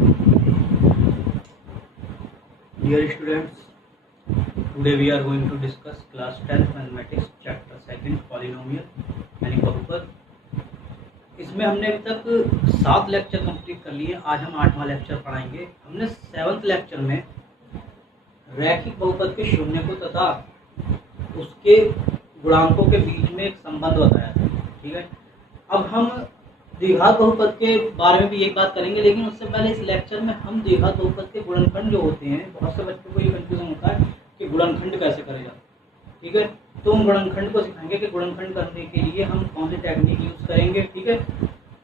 Dear students, today we are going to discuss class 10th mathematics chapter 2 polynomial यानी बहुपद। इसमें हमने अभी तक 7 लेक्चर कंप्लीट कर लिए। आज हम 8वां लेक्चर पढ़ाएंगे। हमने 7th लेक्चर में रैखिक बहुपद के शून्य को तथा उसके गुणांकों के बीच में एक संबंध बताया था। ठीक है, अब हम द्विघात बहुपद के बारे में भी एक बात करेंगे, लेकिन उससे पहले इस लेक्चर में हम द्विघात बहुपद के गुणनखंड जो होते हैं, बहुत से बच्चों को ये कंफ्यूजन होता है कि गुणनखंड कैसे करेगा। ठीक है, तो हम गुणनखंड को सिखाएंगे कि गुणनखंड करने के लिए हम कौन सी टेक्निक यूज करेंगे। ठीक है,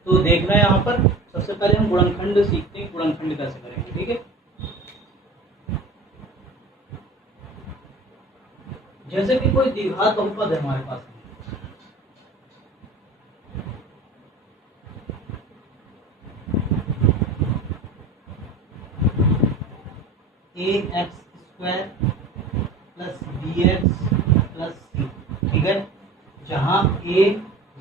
तो देखना है यहाँ पर सबसे पहले हम गुणनखंड सीखते हैं, गुणनखंड कैसे करेंगे। ठीक है, जैसे कि कोई द्विघात बहुपद है हमारे पास, ax² plus bx plus c। ठीक है, जहां a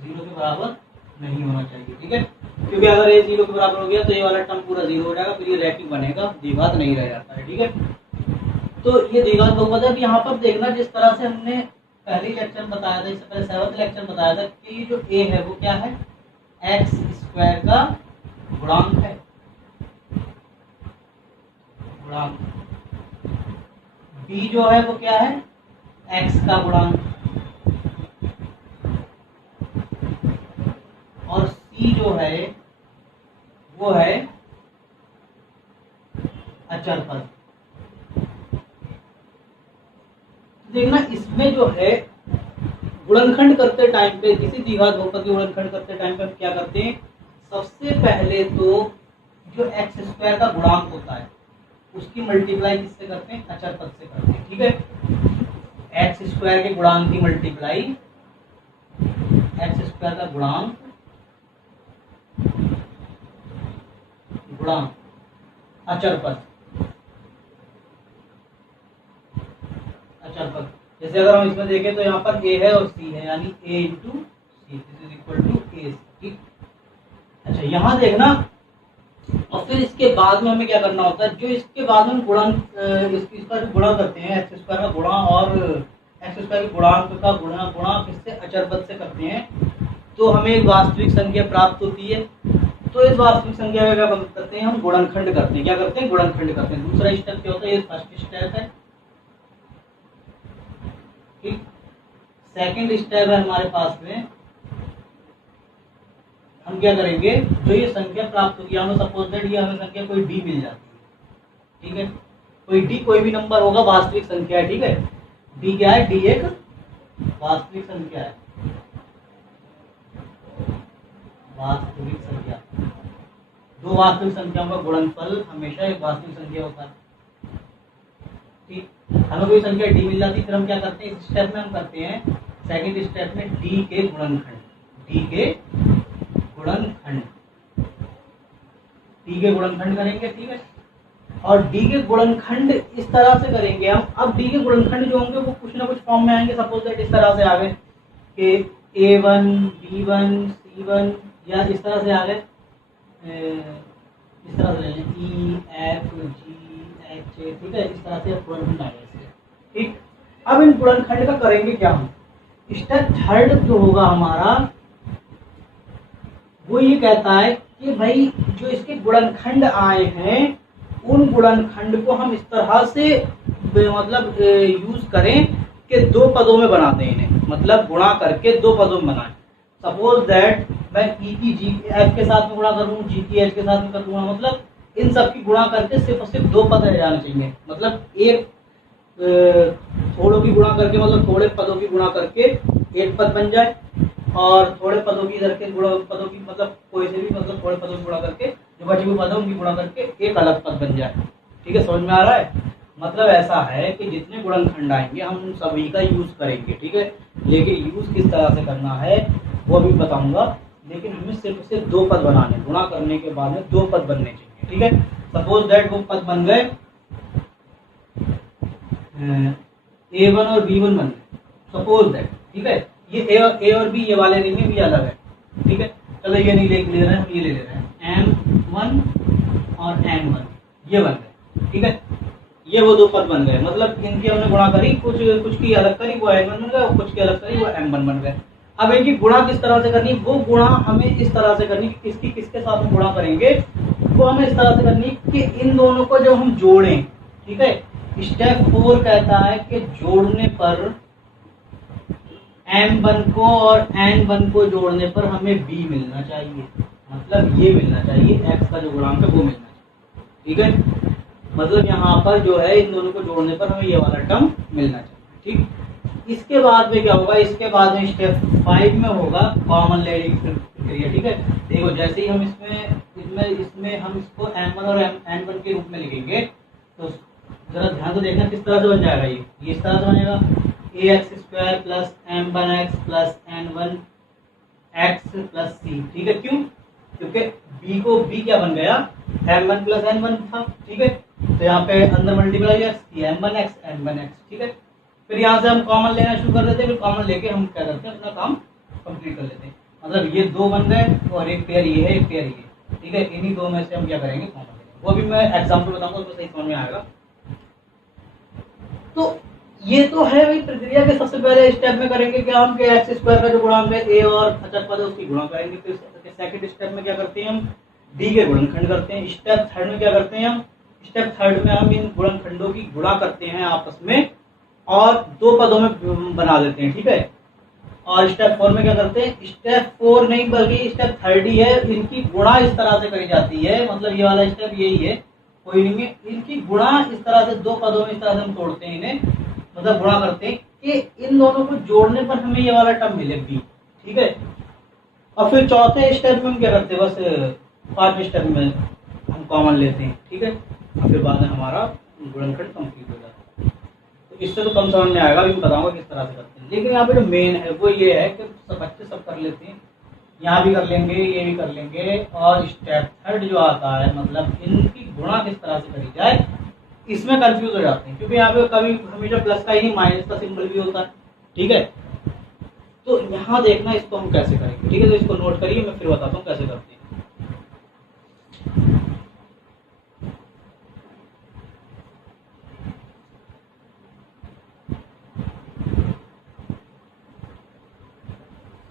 0 के बराबर नहीं होना चाहिए। ठीक है, क्योंकि अगर a 0 के बराबर हो गया तो ये वाला टर्म पूरा 0 हो जाएगा, फिर ये रैखिक बनेगा, द्विघात नहीं रह जाता है। ठीक है, तो ये द्विघात बहुपद है। अब यहाँ पर देखना, जिस तरह से हमने पहले लेक्चर में बताया था, इससे पहले 7th लेक्चर में बताया था कि जो a है वो क्या है, x² का गुणांक है, गुणांक। b जो है वो क्या है, x का गुणांक, और c जो है वो है अचर पद। देखना, इसमें जो है गुणनखंड करते टाइम पे, किसी द्विघात बहुपद के गुणनखंड करते टाइम पे हम क्या करते हैं, सबसे पहले तो जो x² का गुणांक होता है उसकी मल्टीप्लाई किससे करते हैं, अचर पद से करते हैं। ठीक है, x² के गुणांक की मल्टीप्लाई, x² का गुणांक, गुणांक अचर पद, अचर पद। जैसे अगर हम इसमें देखें तो यहाँ पर a है और c है, यानी a into c is equal to a। ठीक, अच्छा यहाँ देखना, और फिर इसके बाद में हमें क्या करना होता है, जो इसके बाद में गुणन, इसका जो गुणा करते हैं, x² का गुणा और x² के गुणांक का गुणा किससे, अचर पद से करते हैं, तो हमें एक वास्तविक संख्या प्राप्त होती है। तो इस वास्तविक संख्या का क्या करते हैं, हम गुणनखंड करते हैं। क्या करते हैं, गुणनखंड करते हैं। दूसरा स्टेप क्या होता है, ये फर्स्ट स्टेप है। ठीक, सेकंड स्टेप है हमारे पास में, हम क्या करेंगे, जो ये संख्या प्राप्त होगी, हमें सपोज दैट ये हमें संख्या कोई d मिल जाती है। ठीक है, कोई d कोई भी नंबर होगा, वास्तविक संख्या है। ठीक है, d क्या है, d एक वास्तविक संख्या है, वास्तविक संख्या। दो वास्तविक संख्याओं का गुणनफल हमेशा एक वास्तविक संख्या होता है। ठीक, हमें कोई संख्या d मिल जाती है, फिर हम क्या करते हैं, इस स्टेप में हम करते हैं, सेकंड स्टेप में d के गुणनखंड, d के गुणनखंड, d के गुणनखंड करेंगे। ठीक है, और d के गुणनखंड इस तरह से करेंगे हम। अब d के गुणनखंड जो होंगे वो कुछ ना कुछ फॉर्म में आएंगे। सपोज दैट इस तरह से आ गए कि a1 b1 c1, या इस तरह से आ गए, इस तरह से ले लें e f g h। ठीक है, इस तरह से गुणनखंड आ गए। ठीक, अब इन गुणनखंड का करेंगे क्या हम, स्टेप थर्ड जो होगा हमारा, वो ये कहता है कि भाई जो इसके गुणनखंड आए हैं उन गुणनखंड को हम इस तरह से मतलब यूज करें कि दो पदों में बनाते हैं इन्हें, मतलब गुणा करके दो पदों में बनाएं। सपोज दैट मैं ई की जी एफ के साथ में गुणा करूँ, जी की एच के साथ में करूँगा, मतलब इन सब की गुणा करके सिर्फ और सिर्फ दो पद रह जाने चाहिए। मतलब एक थोड़ों की गुणा करके, मतलब थोड़े पदों की गुणा करके एक पद बन जाए, और थोड़े पदों की इधर के पदों की, मतलब कोई से भी, मतलब थोड़े पदों की गुणा करके जो बचे हुए पद है उनकी गुणा करके एक अलग पद बन जाए। ठीक है, समझ में आ रहा है। मतलब ऐसा है कि जितने गुणनखंड आएंगे हम उन सभी का यूज करेंगे। ठीक है, लेकिन यूज किस तरह से करना है वो भी बताऊंगा, लेकिन हमें सिर्फ दो पद बनाने, गुणा करने के बाद में दो पद बनने चाहिए। ठीक है, सपोज दैट वो पद बन गए a1 और b1 बन गए, सपोज दैट। ठीक है, ये ए और बी ये वाले नहीं है, भी अलग है। ठीक है, चलो ये नहीं ले रहे हैं, हम ये ले रहे हैं m1 और n1 ये बन गए। ठीक है, ये वो दो पद बन गए, मतलब इनकी हमने गुणा करी, कुछ की अलग करी वो n1 बन गए और कुछ की अलग करी वो m1 बन गए। अब इनकी गुणा किस तरह से करनी, वो गुणा हमें इस तरह से करनी कि किसकी किसके साथ में गुणा करेंगे, वो हमें इस तरह से करनी कि इन दोनों को जब हम जोड़ें, ठीक है, स्टेप 4 कहता है कि जोड़ने पर m1 को और n1 को जोड़ने पर हमें b मिलना चाहिए, मतलब ये मिलना चाहिए, x का जो गुणांक है वो मिलना चाहिए। ठीक है, मतलब यहाँ पर जो है इन दोनों को जोड़ने पर हमें ये वाला टर्म मिलना चाहिए। ठीक, इसके बाद में क्या होगा, इसके बाद में स्टेप 5 में होगा कॉमन लेने की प्रक्रिया। ठीक है, देखो जैसे ही हम इसमें हम इसको m1 और n1 के रूप में लिखेंगे तो जरा ध्यान से देखना किस तरह से बन जाएगा, ये इस तरह से बनेगा ax² plus m1x plus n1x plus c। ठीक है, क्यों, क्योंकि b को b क्या बन गया, m1 प्लस n1 था। ठीक है, तो यहाँ पे अंदर मल्टीप्लाई किया m1x। ठीक है, फिर यहाँ से हम कॉमन लेना शुरू कर देते हैं, फिर कॉमन लेके हम क्या करते हैं, अपना काम कंप्लीट कर लेते हैं। मतलब ये दो बन गए और एक पेयर ये है, एक पेयर ये। ठीक है, इन्हीं दो में से हम क्या करेंगे, कॉमन लेंगे, वो भी मैं एग्जाम्पल बताऊंगा, उसमें सही समझ में आएगा। तो ये तो है भाई प्रक्रिया के सबसे पहले स्टेप में करेंगे क्या, हम x² का जो गुणांक है a और अचर पद है उसकी गुणा करेंगे। फिर सेकंड स्टेप में क्या करते हैं, हम d के गुणनखंड करते हैं। स्टेप थर्ड में क्या करते हैं, स्टेप थर्ड में हम इन गुणनखंडों की गुणा करते हैं आपस में और दो पदों में बना देते हैं। ठीक है, और स्टेप 4 में क्या करते हैं, स्टेप 4 नहीं बल्कि स्टेप 3 ही है, इनकी गुणा इस तरह से करी जाती है, मतलब ये वाला स्टेप यही है, कोई नहीं है, इनकी गुणा इस तरह से दो पदों में इस तरह से हम तोड़ते हैं इन्हें, मतलब गुणा करते हैं कि इन दोनों को जोड़ने पर हमें ये वाला टर्म मिले b। ठीक है, और फिर चौथे स्टेप में हम क्या करते हैं, बस 5वें स्टेप में हम कॉमन लेते हैं। ठीक है, और फिर बाद में हमारा गुणनखंड कंप्लीट हो जाता है। तो इससे तो कम समझ में आएगा, अभी बताऊंगा किस तरह से करते हैं। लेकिन यहाँ पे जो मेन है वो ये है कि सब बच्चे सब कर लेते हैं, यहाँ भी कर लेंगे, ये भी कर लेंगे, और स्टेप थर्ड जो आता है मतलब इनकी गुणा किस तरह से करी जाए, इसमें कंफ्यूज हो जाते हैं, क्योंकि यहाँ पे कभी हमेशा प्लस का ही नहीं माइनस का सिंबल भी होता है। ठीक है, तो यहाँ देखना इसको हम कैसे करेंगे। ठीक है, तो इसको नोट करिए, मैं फिर बताता हूँ कैसे करते हैं।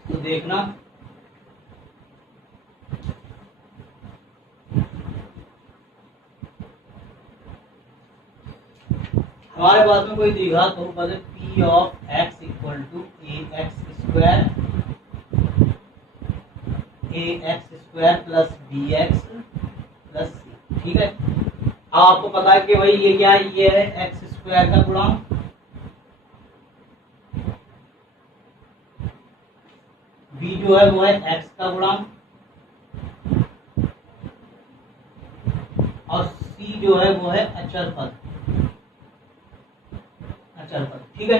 तो देखना हमारे पास में कोई द्विघात बहुपद है p of x equal to ax² plus bx plus c। ठीक है, अब आपको पता है कि भाई ये क्या है, ये है x² का गुणांक, b जो है वो है x का गुणांक, और c जो है वो है अचर पद। ठीक है,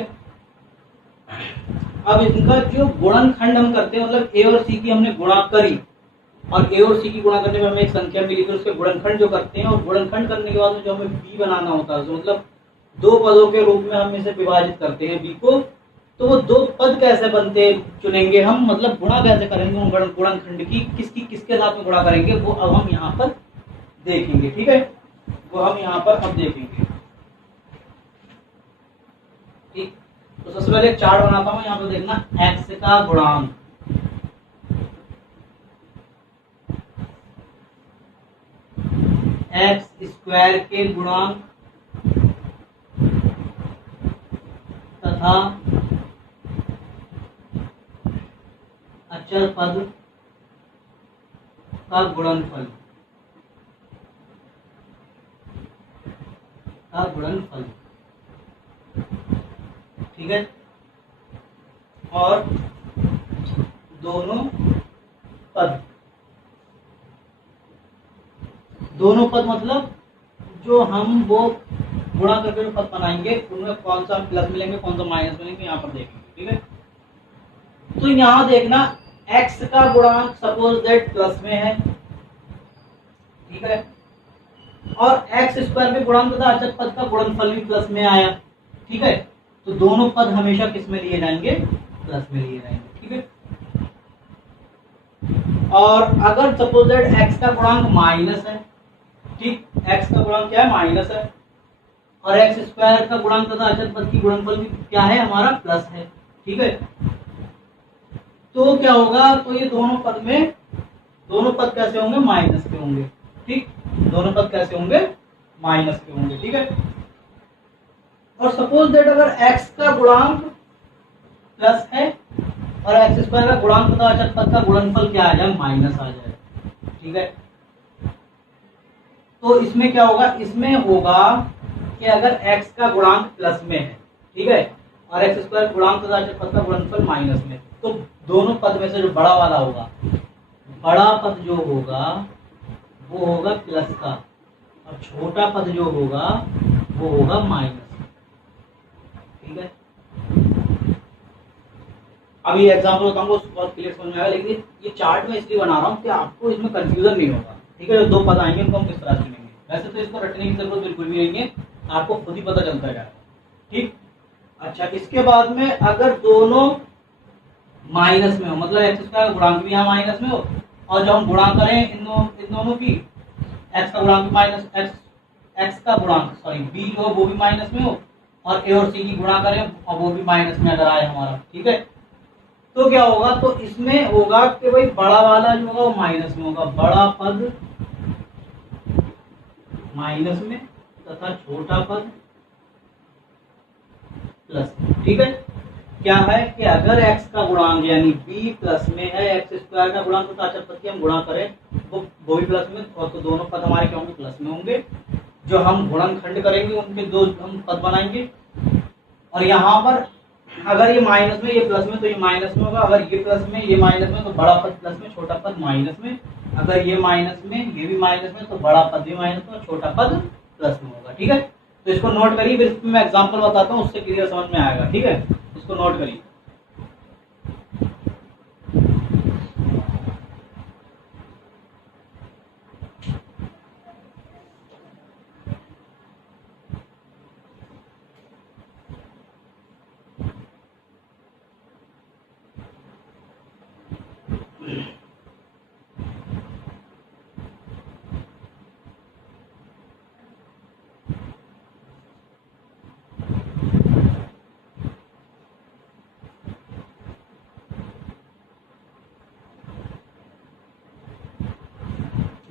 अब इनका जो गुणनखंड हम करते हैं, मतलब a और c की हमने गुणा करी और a और c की गुणा करने में हमें एक संख्या मिली, तो उसके गुणनखंड जो करते हैं, और गुणनखंड करने के बाद में जो हमें b बनाना होता है, तो मतलब दो पदों के रूप में हम इसे विभाजित करते हैं b को। तो वो दो पद कैसे बनते चुनेंगे हम, मतलब गुणा कैसे करेंगे गुणनखंड की, किसकी किसके साथ में गुणा करेंगे, वो अब हम यहाँ पर देखेंगे। ठीक है, वो हम यहाँ पर अब देखेंगे। ठीक, तो सबसे पहले एक चार्ट बनाता हूं, यहाँ पर देखना x का गुणांक, x² के गुणांक तथा अचर पद का गुणनफल ठीक है, और दोनों पद मतलब जो हम वो गुणा करके जो पद बनाएंगे उनमें कौन सा प्लस मिलेंगे कौन सा माइनस मिलेंगे, यहाँ पर देखेंगे। ठीक है, तो यहाँ देखना x का गुणांक सपोज दैट प्लस में है। ठीक है, और x² के गुणांक तथा अचर पद का गुणनफल भी प्लस में आया। ठीक है, तो दोनों पद हमेशा किस में लिए जाएंगे, प्लस में लिए जाएंगे। ठीक है, और अगर सपोज दैट x का गुणांक माइनस है ठीक, x का गुणांक क्या है, माइनस है, और एक्स स्क्वायर का गुणांक तथा अचर पद की गुणनफल भी क्या है, हमारा प्लस है। ठीक है, तो क्या होगा, तो ये दोनों पद कैसे होंगे, माइनस के होंगे। ठीक, दोनों पद कैसे होंगे, माइनस के होंगे। ठीक है, और सपोज दैट अगर x का गुणांक प्लस है और एक्स स्क्वायर का गुणांक तथा अचर पद का गुणनफल क्या आ जाए, माइनस आ जाए। ठीक है, तो इसमें क्या होगा, इसमें होगा कि अगर x का गुणांक प्लस में है, ठीक है, और एक्स स्क्वायर गुणांक तथा अचर पद का गुणनफल माइनस में, तो दोनों पद में से जो बड़ा वाला होगा, बड़ा पद जो होगा वो होगा प्लस का, और छोटा पद जो होगा वो होगा माइनस। ठीक है, अभी एग्जाम्पल बताऊंगा, उसको बहुत क्लियर समझ में आएगा, लेकिन ये चार्ट में इसलिए बना रहा हूँ कि आपको इसमें कंफ्यूजन नहीं होगा। ठीक है, जो दो पद आएंगे उनको हम किस तरह चुनेंगे, वैसे तो इसको रटने की जरूरत बिल्कुल भी नहीं है, आपको खुद ही पता चलता जाएगा। ठीक, अच्छा, इसके बाद में अगर दोनों माइनस में हो, मतलब एक्स स्क्वायर गुणांक भी यहाँ माइनस में हो, और जब हम गुणा करें इन दोनों की, एक्स का गुणांक माइनस एक्स का गुणांक सॉरी बी जो है वो भी माइनस में हो, और ए और सी की गुणा करें और वो भी माइनस में अगर आए हमारा। ठीक है, तो क्या होगा, तो इसमें होगा कि भाई बड़ा वाला जो होगा वो माइनस में होगा, बड़ा पद माइनस में तथा छोटा पद प्लस। ठीक है, क्या है कि अगर x का गुणांक यानी b प्लस में है, एक्स स्क्वायर का गुणांक तथा अचर पद की हम गुणा करें वो भी प्लस में, और तो दोनों पद हमारे क्या होंगे, प्लस में होंगे। जो हम गुणनखंड करेंगे उनके दो हम पद बनाएंगे, और यहाँ पर अगर ये माइनस में ये प्लस में तो ये माइनस में होगा, अगर ये प्लस में ये माइनस में तो बड़ा पद प्लस में छोटा पद माइनस में, अगर ये माइनस में ये भी माइनस में तो बड़ा पद भी माइनस में और छोटा पद प्लस में होगा। ठीक है, तो इसको नोट करिए, फिर मैं एग्जांपल बताता हूँ, उससे क्लियर समझ में आएगा। ठीक है, इसको नोट करिए।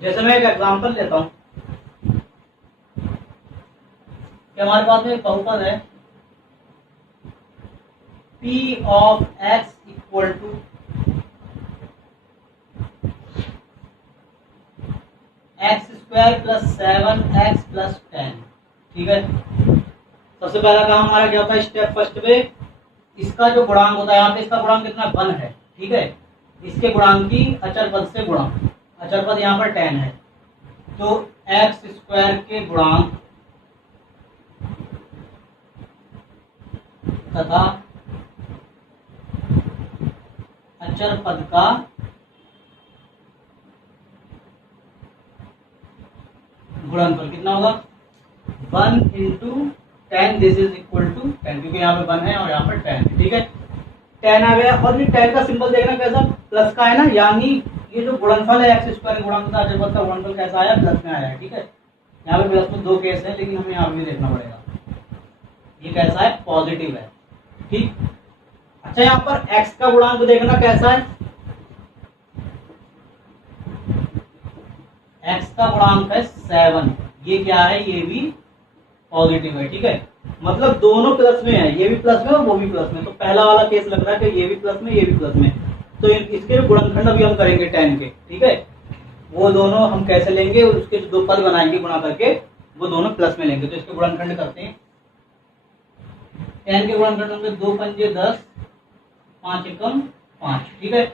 जैसे मैं एक एग्जांपल लेता हूं कि हमारे पास में एक बहुपद है p of x equal to x square plus 7x plus 10। ठीक है, सबसे पहला काम हमारा क्या होता है, स्टेप फर्स्ट पे इसका जो गुणांक होता है, यहाँ पे इसका गुणांक कितना 1 है। ठीक है, इसके गुणांक की अचर पद से गुणा, अचर पद यहाँ पर 10 है, तो एक्स स्क्वायर के गुणांक तथा अचर पद का गुणनफल कितना होगा, 1 into 10, this is equal to 10, क्योंकि यहाँ पे 1 है और यहाँ पर 10 है। ठीक है, 10 आ गया, और ये 10 का सिंबल देखना कैसा, प्लस का है ना, यानी ये जो गुणनफल है एक्स स्क्वायर गुणांक तथा अचर पद का गुणनफल कैसा आया, प्लस में आया है। ठीक है, यहाँ पे प्लस में दो केस है, लेकिन हमें यहाँ भी देखना पड़ेगा ये कैसा है, पॉजिटिव है। ठीक, अच्छा, यहाँ पर x का गुणांक देखना कैसा है, x का गुणांक है 7, ये क्या है, ये भी पॉजिटिव है। ठीक है, मतलब दोनों प्लस में है, ये भी प्लस में और वो भी प्लस में, तो पहला वाला केस लग रहा है कि ये भी प्लस में ये भी प्लस में, तो इसके गुणनखंड अभी हम करेंगे 10 के। ठीक है, वो दोनों हम कैसे लेंगे, उसके जो दो पद बनाएंगे गुणा करके वो दोनों प्लस में लेंगे, तो इसके गुणनखंड करते हैं। 10 के गुणनखंड होंगे 2 पंजे 10, 5 एकम 5। ठीक है,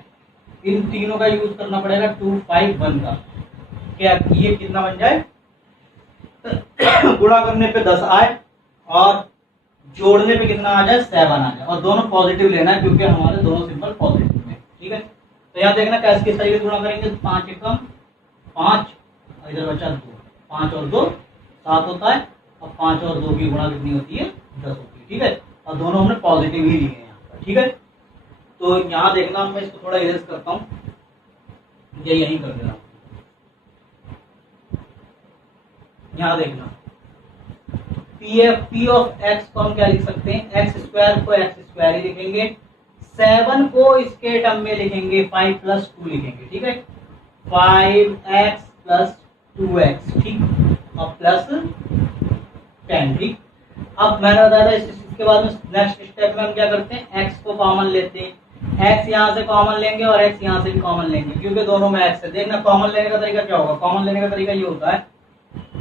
इन तीनों का यूज करना पड़ेगा 2 5 1 का, क्या ये कितना बन जाए, गुणा करने पे 10 आए और जोड़ने पे कितना आ जाए, 7 आ जाए, और दोनों पॉजिटिव लेना है क्योंकि हमारे दोनों सिंबल पॉजिटिव में। ठीक है, तो यहाँ देखना कैसे किस तरीके से गुणा करेंगे, 5 एकम 5, इधर बचा 2, 5 और 2 7 होता है, और 5 और 2 की गुणा कितनी होती है, 10 होती है। ठीक है, और दोनों हमने पॉजिटिव ही लिए हैं यहाँ पर। ठीक है, तो यहाँ देखना, मैं इसको थोड़ा इरेज करता हूँ, ये यहीं कर दे रहा हूँ। यहाँ देखना, पी ऑफ एक्स को हम क्या लिख सकते हैं, एक्स स्क्वायर को एक्स स्क्वायर ही लिखेंगे, 7 को इसके टर्म में लिखेंगे 5 प्लस 2 लिखेंगे, ठीक है, 5x प्लस 2x, ठीक, और प्लस 10, ठीक। अब मैंने बताया था इसके बाद में नेक्स्ट स्टेप में हम क्या करते हैं, x को कॉमन लेते हैं, x यहाँ से कॉमन लेंगे और x यहाँ से भी कॉमन लेंगे, क्योंकि दोनों में x है। देखना कॉमन लेने का तरीका क्या होगा, कॉमन लेने का तरीका ये होता है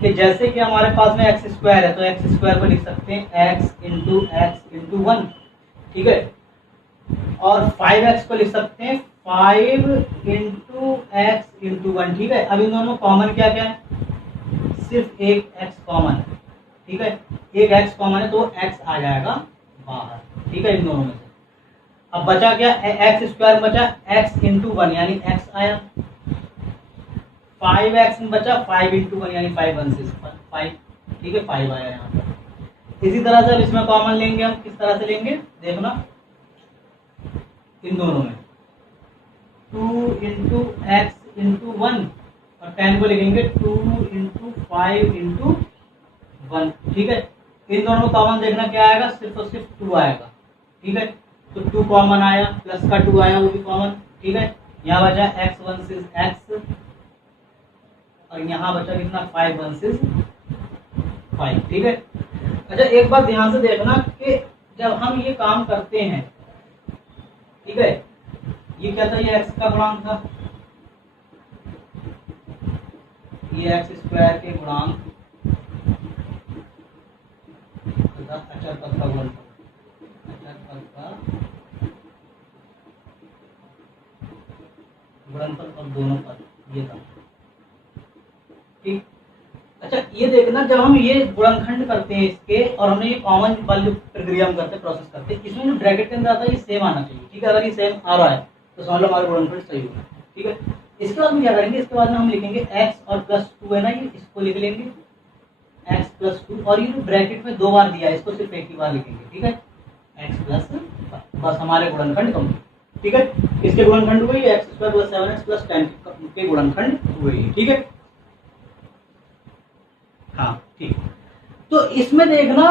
कि जैसे कि हमारे पास में एक्स स्क्वायर है तो एक्स स्क्वायर को लिख सकते हैं x इंटू 1, ठीक है, और 5x को लिख सकते हैं 5 इंटू एक्स इंटू 1, ठीक है। अब इन दोनों कॉमन क्या क्या है, सिर्फ एक x कॉमन है, ठीक है, एक x कॉमन है तो x आ जाएगा बाहर, ठीक है, इन दोनों में से। अब बचा क्या, एक्स स्क्वायर बचा x इंटू 1 यानी x आया, 5x में बचा 5 इंटू 1 यानी 5 1 6 5, ठीक है, 5 आया यहाँ पर। इसी तरह से अब इसमें कॉमन लेंगे, हम किस तरह से लेंगे देखना, इन दोनों में 2 इंटू एक्स इंटू 1 और 10 को लिखेंगे 2 इंटू 5 इंटू 1, ठीक है। इन दोनों में कॉमन देखना क्या आएगा, सिर्फ और सिर्फ 2 आएगा, ठीक है, तो 2 कॉमन आया, प्लस का 2 आया वो भी कॉमन, ठीक है। यहाँ बचा x 1 6 x और यहाँ बचा कितना 5 1 6 5, ठीक है। अच्छा एक बात ध्यान से देखना कि जब हम ये काम करते हैं, ठीक है, ये क्या था, ये x का गुणांक था, ये एक्स स्क्वायर के गुणांक तथा अचर पद का गुणनफल, अचर पद का गुणनफल और दोनों पद ये था, ठीक। अच्छा ये देखना जब हम ये गुणनखंड करते हैं इसके और हमने ये कॉमन वाली प्रक्रिया हम करते हैं, प्रोसेस करते हैं, इसमें जो ब्रैकेट के अंदर आता है ये सेम आना चाहिए, ठीक है। अगर ये सेम आ रहा है तो समझ लो हमारा गुणनखंड सही होगा, ठीक है। इसके बाद में क्या करेंगे, इसके बाद में हम लिखेंगे x और प्लस 2 है ना, ये इसको लिख लेंगे x प्लस 2 और ये जो ब्रैकेट में 2 बार दिया है इसको सिर्फ एक ही बार लिखेंगे, ठीक है, x प्लस, बस हमारे गुणनखंड कंप्लीट, ठीक है। इसके गुणनखंड हुए x square plus 7x plus 10 के गुणनखंड हुए, ठीक है, हाँ ठीक। तो इसमें देखना,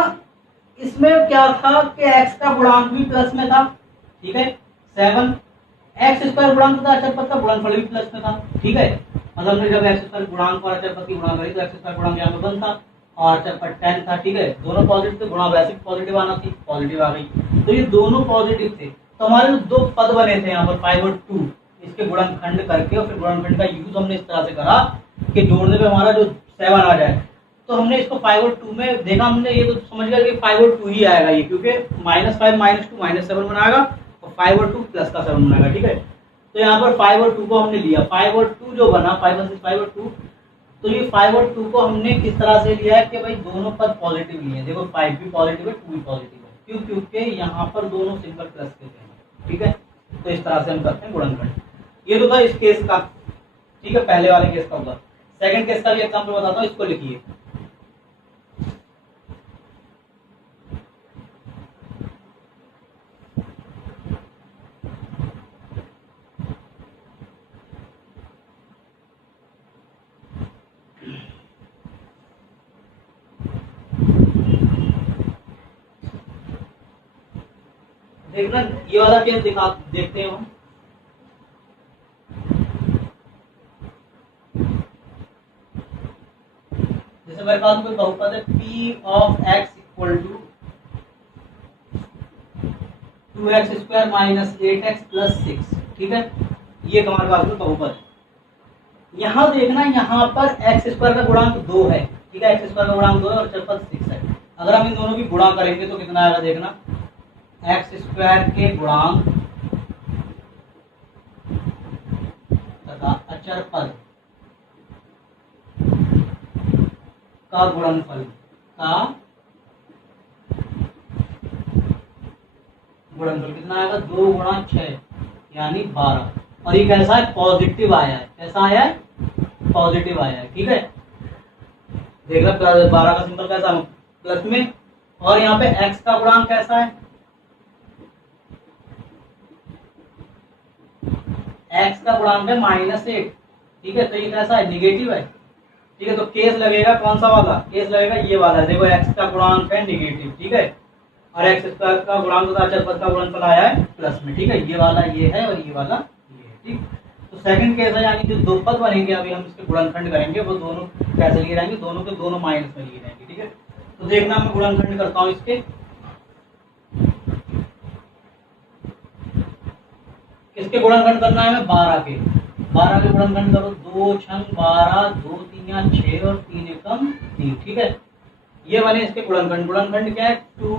इसमें क्या था कि x का गुणांक भी प्लस में था, ठीक है, 7, एक्स स्क्वायर गुणांक था, अचर पद का गुणनफल भी प्लस में था, ठीक है। मतलब जब एक्स स्क्वायर गुणांक और अचर पद की गुणा करी तो एक्स स्क्वायर गुणांक यहाँ पे 1 था और अचर पद 10 था, ठीक है, दोनों पॉजिटिव थे, गुणा वैसे भी पॉजिटिव आना थी, पॉजिटिव आ गई, तो ये दोनों पॉजिटिव थे, तो हमारे जो 2 पद बने थे यहाँ पर 5 और 2, इसके गुणनखंड करके और फिर गुणनखंड का यूज हमने इस तरह से करा कि जोड़ने पे हमारा जो 7 आ जाए, तो हमने इसको 5 और 2 में देखा, हमने ये तो समझ गया कि 5 और 2 ही आएगा ये, क्योंकि -5 -2 -7 बनाएगा और 5 और 2 प्लस का 7 बनाएगा, ठीक है। तो यहाँ पर 5 और 2 को हमने लिया, 5 और 2 जो बना 5 और 5 और 2, तो ये 5 और 2 को हमने किस तरह से लिया है कि भाई दोनों पद पॉजिटिव लिए, देखो 5 भी पॉजिटिव है 2 भी पॉजिटिव है, क्यों, क्योंकि यहाँ पर दोनों सिंबल प्लस के थे, ठीक है। तो इस तरह से हम करते हैं गुणनखंड। ये तो था इस केस का, ठीक है, पहले वाले केस का होगा। सेकंड केस का भी एग्जाम्पल बताता हूँ, इसको लिखिए। देखना ये वाला केस देखते हैं हम। जैसे मेरे पास कोई बहुपद है p of x equal to 2x square minus 8x plus 6, ठीक है, ये हमारे पास में बहुपद है। यहाँ देखना, यहाँ पर x स्क्वायर का गुणांक 2 है, ठीक है, x स्क्वायर का गुणांक 2 है और अचर पद 6 है। अगर हम इन दोनों की गुणा करेंगे तो कितना आएगा, देखना एक्स स्क्वायर के गुणांक तथा अचर पद का गुणनफल कितना आएगा, 2 गुणा 6 यानी 12, और ये कैसा है, पॉजिटिव आया है, कैसा आया है, पॉजिटिव आया है, ठीक है। देख लो 12 का सिंबल कैसा है, प्लस में, और यहाँ पे x का गुणांक कैसा है, x का गुणांक है -8, ठीक है, तो ये कैसा है, निगेटिव है, ठीक है। तो केस लगेगा कौन सा वाला, केस लगेगा ये वाला। देखो एक्स का गुणांक है नेगेटिव, ठीक है, और एक्स स्क्वायर का गुणांक होता है अचर पद का गुणनफल आया है प्लस में, ठीक है। ये वाला ये है और ये वाला ये है, ठीक। तो सेकंड केस है, यानी जो दो पद बनेंगे अभी हम इसके गुणनखंड करेंगे वो दोनों कैसे लिए रहेंगे, दोनों के दोनों माइनस में लिए रहेंगे, ठीक है। तो देखना मैं गुणनखंड करता हूँ इसके, किसके गुणनखंड करना है, मैं 12 के। 12 के गुणनखंड करो, 2 छंग 12, 2 तीन 6 और 3 एकम 3, ठीक है। ये बने इसके गुणनखंड। गुणनखंड क्या है, 2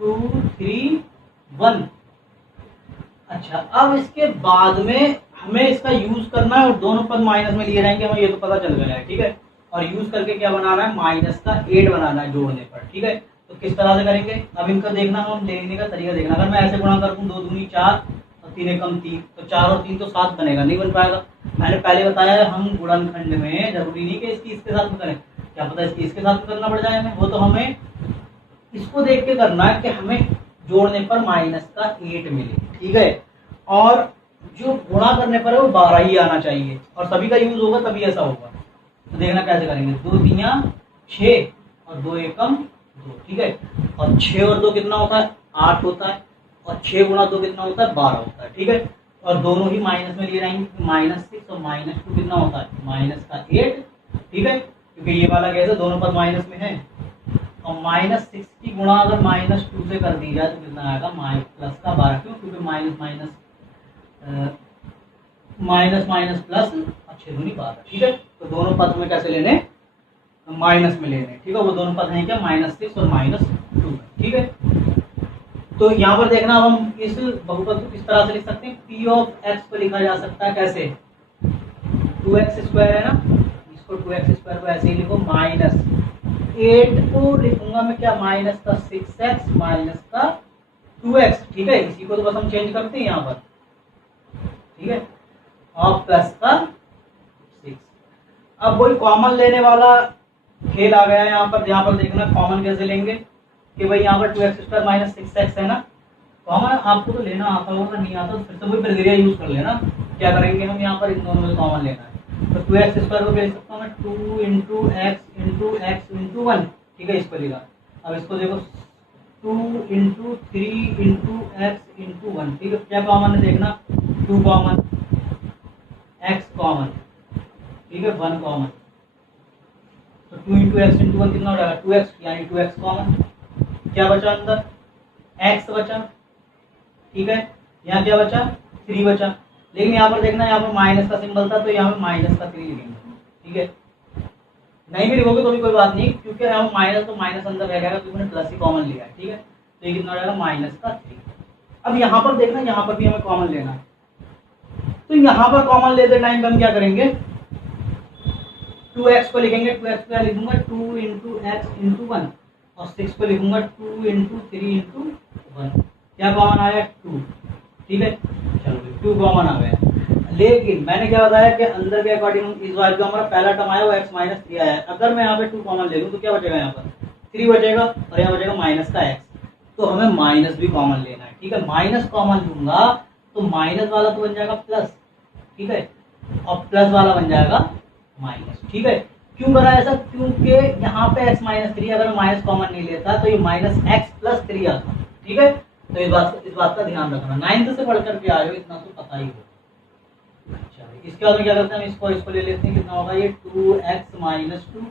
2 3 1। अच्छा, अब इसके बाद में हमें इसका यूज करना है और दोनों पद माइनस में लिए रहेंगे, हमें ये तो पता चल गया है, ठीक है। और यूज करके क्या बनाना है, माइनस का 8 बनाना है जोड़ने पर, ठीक है। तो किस तरह से करेंगे, अब इनका देखना, हम लेने का तरीका देखना। अगर मैं ऐसे गुणा कर दूं, 2 दूनी 4 और 3 एकम 3, तो 4 और 3 तो 7 बनेगा, नहीं बन पाएगा। मैंने पहले बताया हम गुणनखंड में जरूरी नहीं कि इसकी इसके साथ में करें, क्या पता इसकी इसके साथ में करना पड़ जाए हमें, वो तो हमें इसको देख के करना है कि हमें जोड़ने पर माइनस का 8 मिले, ठीक है। और जो गुणा करने पर है वो 12 ही आना चाहिए, और सभी का यूज होगा तभी ऐसा होगा। तो देखना कैसे करेंगे, 2 तीया 6 और 2 एकम 2, ठीक है। और 6 और 2 कितना होता है, 8 होता है, और 6 गुणा 2 कितना होता है, 12 होता है, ठीक है। और दोनों ही माइनस में लिए रहेंगे, -6 और -2 कितना होता है, माइनस का 8, ठीक है। क्योंकि ये वाला कैसे, दोनों पद माइनस में है। और -6 की गुणा अगर -2 से कर दी जाए तो कितना आएगा, प्लस का 12, क्यों, क्योंकि माइनस माइनस प्लस, अच्छे दूनी 12, ठीक है। तो दोनों पद में कैसे लेने, माइनस में लेने, ठीक है। वो दोनों पद हैं क्या, -6 और -2, ठीक है। तो यहाँ पर देखना, अब हम इस बहुपद को किस तरह से लिख सकते हैं, p ऑफ x को लिखा जा सकता है कैसे, 2x स्क्वायर है ना, इसको 2x स्क्वायर को ऐसे ही लिखो, -8 को लिखूंगा मैं क्या, -6x -2x, ठीक है। इसी को तो बस हम चेंज करते हैं यहाँ पर, ठीक है, और प्लस का 6। अब वही कॉमन लेने वाला खेल आ गया है यहाँ पर। यहाँ पर देखना कॉमन कैसे लेंगे, कि भाई यहाँ पर 2x स्क्वायर -6x है ना, कॉमन आपको तो लेना आता होगा, नहीं आता तो फिर से वही प्रक्रिया यूज कर लेना। क्या करेंगे हम, यहाँ पर इन दोनों में कॉमन लेना है, तो 2x स्क्वायर को ले सकता हूँ मैं 2 इंटू एक्स इंटू 1, ठीक है, इसको लिखा। अब इसको देखो 2 इंटू 3 इंटू एक्स इंटू 1, ठीक है। क्या कॉमन है देखना, 2 कॉमन, x कॉमन, ठीक है, 1 कॉमन। तो 2 इंटू एक्स इंटू 1 कितना हो जाएगा, 2x, यानी 2x कॉमन। क्या बचा अंदर, x बचा, ठीक है। यहाँ क्या बचा, 3 बचा। लेकिन यहाँ पर देखना, यहाँ पर माइनस का सिंबल था तो यहाँ पर -3 लिखेंगे, ठीक है। नहीं भी लिखोगे तो भी कोई बात नहीं, क्योंकि यहाँ पर माइनस तो माइनस अंदर रह जाएगा, क्योंकि मैंने प्लस ही कॉमन लिया है, ठीक है। तो ये कितना हो जाएगा, -3। अब यहाँ पर देखना, यहाँ पर भी हमें कॉमन लेना है। तो यहाँ पर कॉमन लेते टाइम हम क्या करेंगे, 2x को लिखेंगे, 2x को लिखूंगा 2 इंटू एक्स इंटू 1, और 6 को लिखूंगा 2 इंटू 3 इंटू 1। क्या कॉमन आया, 2, ठीक है। चलो 2 कॉमन आ गया। लेकिन मैंने क्या बताया कि अंदर के अकॉर्डिंग इस बार जो हमारा पहला टर्म आया वो x -3 आया है। अगर मैं यहाँ पे 2 कॉमन ले लूँ तो क्या बचेगा, यहाँ पर 3 बचेगा, और यहाँ बचेगा माइनस का x। तो हमें माइनस भी कॉमन लेना है, ठीक है। माइनस कॉमन लूंगा तो माइनस वाला तो बन जाएगा प्लस, ठीक है, और प्लस वाला बन जाएगा माइनस, ठीक है। क्यों करा ऐसा, क्योंकि यहाँ पे x -3 अगर माइनस कॉमन नहीं लेता तो ये -x+3 आता, ठीक है। तो इस बात का ध्यान रखना, 9th से पढ़ करके आ रहे हो, इतना तो पता ही हो। अच्छा, इसके बाद में क्या करते हैं, हम इसको ले लेते हैं, कितना होगा ये 2x -2,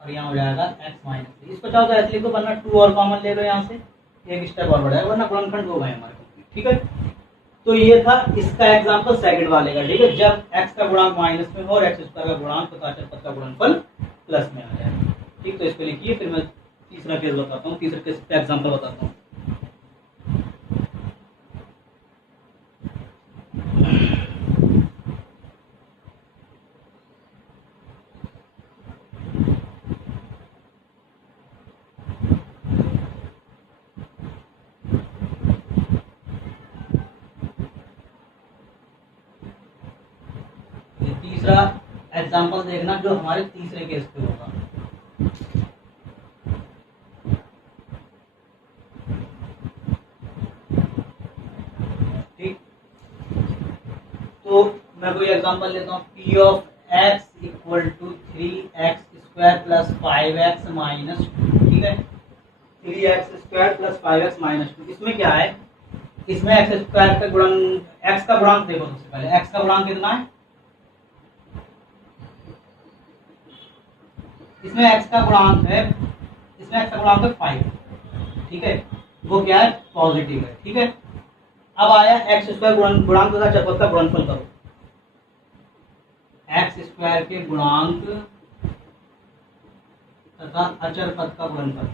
और यहाँ हो जाएगा x -3। इसको चाहो तो ऐसे लिख दो, वरना 2 और कॉमन ले लो, यहाँ से एक स्टेप और बढ़ाएगा, वरना गुणनखंड हो गए हमारे, ठीक है। तो ये था इसका एग्जांपल सेकंड वाले का, ठीक है, जब x का गुणांक माइनस में हो और x स्क्वायर का गुणांक तथा अचर पद का गुणनफल प्लस में आ जाए, ठीक। तो इसको लिखिए, फिर मैं तीसरा केस बताता हूँ, तीसरे केस का एग्जांपल बताता हूँ। तीसरा एग्जांपल देखना जो हमारे तीसरे केस पे होगा। ठीक, तो मैं कोई एग्जांपल लेता हूँ, p of x equal to 3x² plus 5x minus 2, ठीक है। 3x² प्लस 5x माइनस 2, इसमें क्या है, इसमें x² का गुणन, x का गुणांक देखो सबसे पहले, x का गुणांक कितना है, इसमें x का गुणांक है, इसमें x का गुणांक है 5, ठीक है, वो क्या है, पॉजिटिव है, ठीक है। अब आया x² गुणांक तथा अचर पद का गुणनफल करो, x² के गुणांक तथा अचर पद का गुणनफल,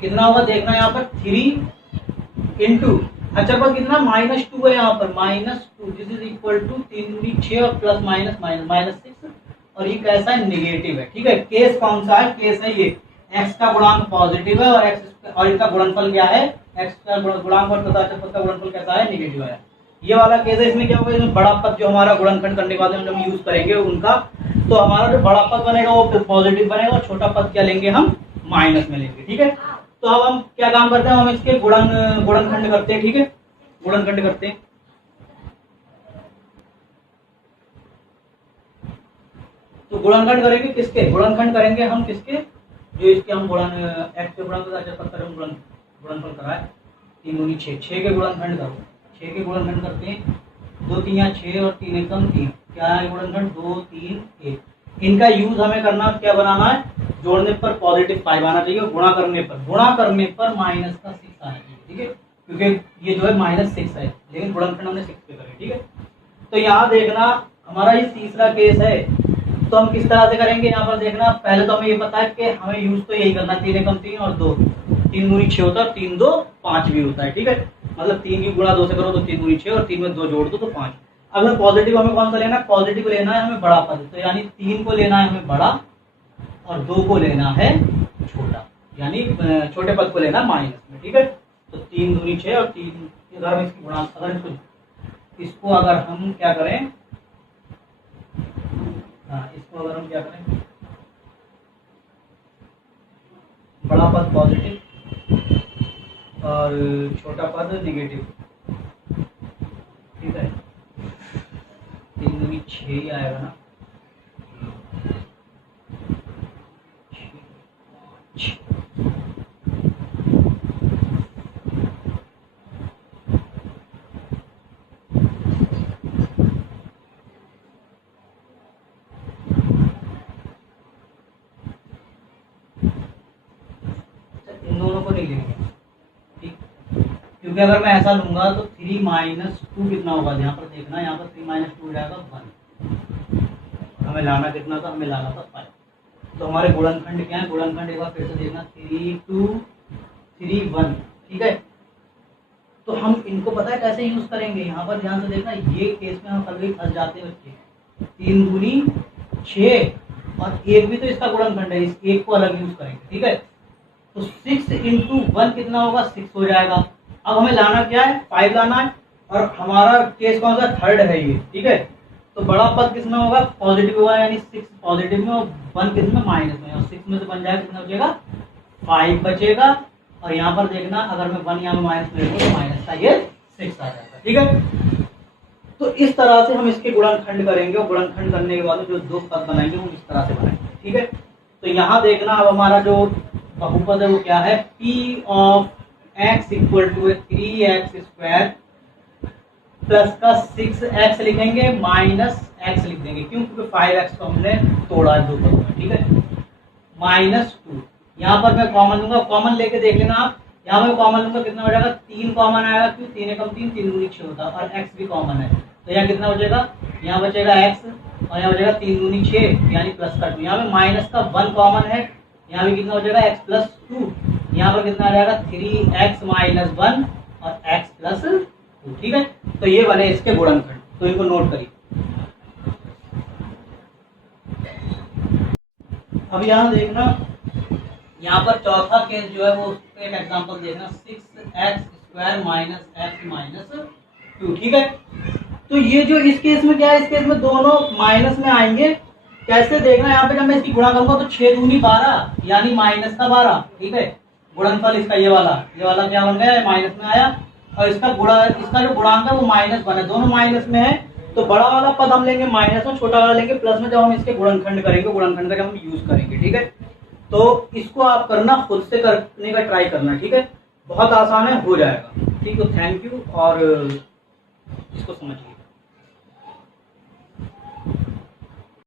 कितना होगा देखना, यहाँ पर 3 इंटू अचर पद कितना, -2 है, यहाँ पर -2, दिस इज इक्वल टू 3 दूनी 6 और प्लस माइनस माइनस 6, और ये कैसा है, नेगेटिव है, ठीक है। केस कौन सा है, केस है ये, x का गुणांक पॉजिटिव है और x और इसका गुणनफल क्या है, x का गुणांक और तथा अचर पद का गुणनफल कैसा है, नेगेटिव है। ये वाला केस है, इसमें क्या होगा, इसमें बड़ा पद जो हमारा गुणनखंड करने के बाद हम यूज करेंगे उनका, तो हमारा जो बड़ा पद बनेगा वो पॉजिटिव बनेगा और छोटा पद क्या लेंगे हम, माइनस में लेंगे, ठीक है। तो अब हम क्या काम करते हैं, हम इसके गुणनखंड करते हैं, ठीक है, गुणनखंड करते हैं। तो गुणनखंड करेंगे किसके, गुणनखंड करेंगे हम किसके, जो इसके हम x के गुणनफल अचर पद का गुणनफल कराए, 3 दूनी 6, 6 के गुणनखंड करो, 6 के गुणनखंड करते हैं, 2 3 6 और 3 एकम 3, क्या है गुणनखंड, 2 3 1। इनका यूज हमें करना, क्या बनाना है, जोड़ने पर पॉजिटिव 5 आना चाहिए, गुणा करने पर माइनस का 6 आना चाहिए, ठीक है, क्योंकि ये जो है -6 है, लेकिन गुणनखंड हमने 6 पे करे, ठीक है। तो यहाँ देखना हमारा ये तीसरा केस है, तो हम किस तरह से करेंगे, यहाँ पर देखना, पहले तो हमें ये पता है कि हमें यूज तो यही करना, 3 एकम 3 और 2, 3 दूनी 6 होता है, 3 2 5 भी होता है, ठीक है, मतलब 3 की गुणा 2 से करो तो 3 दूनी 6 और 3 में 2 जोड़ दो तो 5। अगर पॉजिटिव हमें कौन सा लेना है, पॉजिटिव लेना है हमें बड़ा पद, तो यानी 3 को लेना है हमें बड़ा और 2 को लेना है छोटा, यानी छोटे पद को लेना माइनस में, ठीक है। तो 3 दूनी 6 और 3, अगर हम इसकी गुणा, अगर इसको अगर हम क्या करें, इसको अगर हम क्या करें, बड़ा पद पॉजिटिव और छोटा पद नेगेटिव, ठीक है, 3 दूनी 6 ही आएगा ना, 6 इन दोनों को नहीं लेंगे, ठीक, क्योंकि अगर मैं ऐसा लूंगा तो 3 - 2 कितना होगा, यहाँ पर देखना, यहाँ पर 3 - 2 हो जाएगा 1, हमें लाना कितना था, हमें लाना था 5। तो हमारे गुणनखंड क्या है, गुणनखंड एक बार फिर से देखना, 3 2 3 1, ठीक है। तो हम इनको पता है कैसे यूज करेंगे, यहाँ पर ध्यान से देखना, ये केस में हम कभी फंस जाते हैं बच्चे, 3 दूनी 6 और 1 भी तो इसका गुणनखंड है, इस 1 को अलग यूज करेंगे, ठीक है। तो 6 इंटू 1 कितना होगा, 6 हो जाएगा। अब हमें लाना क्या है, 5 लाना है, और हमारा केस कौन सा, थर्ड है ये, ठीक है। तो बड़ा पद किसमें होगा, पॉजिटिव होगा, यानी 6 पॉजिटिव में और 1 किसमें, माइनस में, और 6 में से बन जाएगा कितना बचेगा, 5 बचेगा, और यहाँ पर देखना अगर मैं 1 यहाँ में माइनस में तो माइनस का ये 6 आ जाएगा, ठीक है। तो इस तरह से हम इसके गुणनखंड करेंगे, और गुणनखंड करने के बाद जो 2 पद बनाएंगे वो इस तरह से बनाएंगे, ठीक है। तो यहाँ देखना, अब हमारा जो बहुपद है वो क्या है, P of x equal to 3x² plus का 6x लिखेंगे माइनस x लिख देंगे, क्यों, क्योंकि 5x को हमने तोड़ा है 2 पदों में, ठीक है, -2। यहाँ पर मैं कॉमन लूंगा, कॉमन लेके देख लेना आप, यहाँ मैं कॉमन लूंगा कितना हो जाएगा, 3 कॉमन आएगा, क्यों, 3 एकम 3, 3 दूनी 6 होता है, और x भी कॉमन है, तो यहाँ कितना बचेगा, यहाँ बचेगा x और यहाँ बचेगा 3 दूनी 6 यानी प्लस का 2, यहाँ पे माइनस का 1 कॉमन है, यहाँ भी कितना हो जाएगा x प्लस 2, यहाँ पर कितना आ जाएगा 3x - 1 और x प्लस 2, ठीक है। तो ये बने इसके गुणनखंड, तो इनको नोट करिए। अब यहाँ देखना, यहाँ पर चौथा केस जो है वो एक एग्जांपल देखना, 6x² - x - 2, ठीक है। तो ये जो इस केस में क्या है, इस केस में दोनों माइनस में आएंगे, कैसे देखना, यहाँ पे जब मैं इसकी गुणा करूंगा तो 6 दूनी 12 यानी -12, ठीक है। गुणनफल इसका ये वाला क्या बन गया, माइनस में आया, और इसका जो गुणांक है वो -1 है, दोनों माइनस में है, तो बड़ा वाला पद हम लेंगे माइनस में, छोटा वाला लेंगे प्लस में, जब हम इसके गुणनखंड करेंगे, गुणनखंड का हम यूज करेंगे। ठीक है, तो इसको आप करना, खुद से करने का ट्राई करना। ठीक है, बहुत आसान है, हो जाएगा। ठीक है, थैंक यू, और इसको समझिए।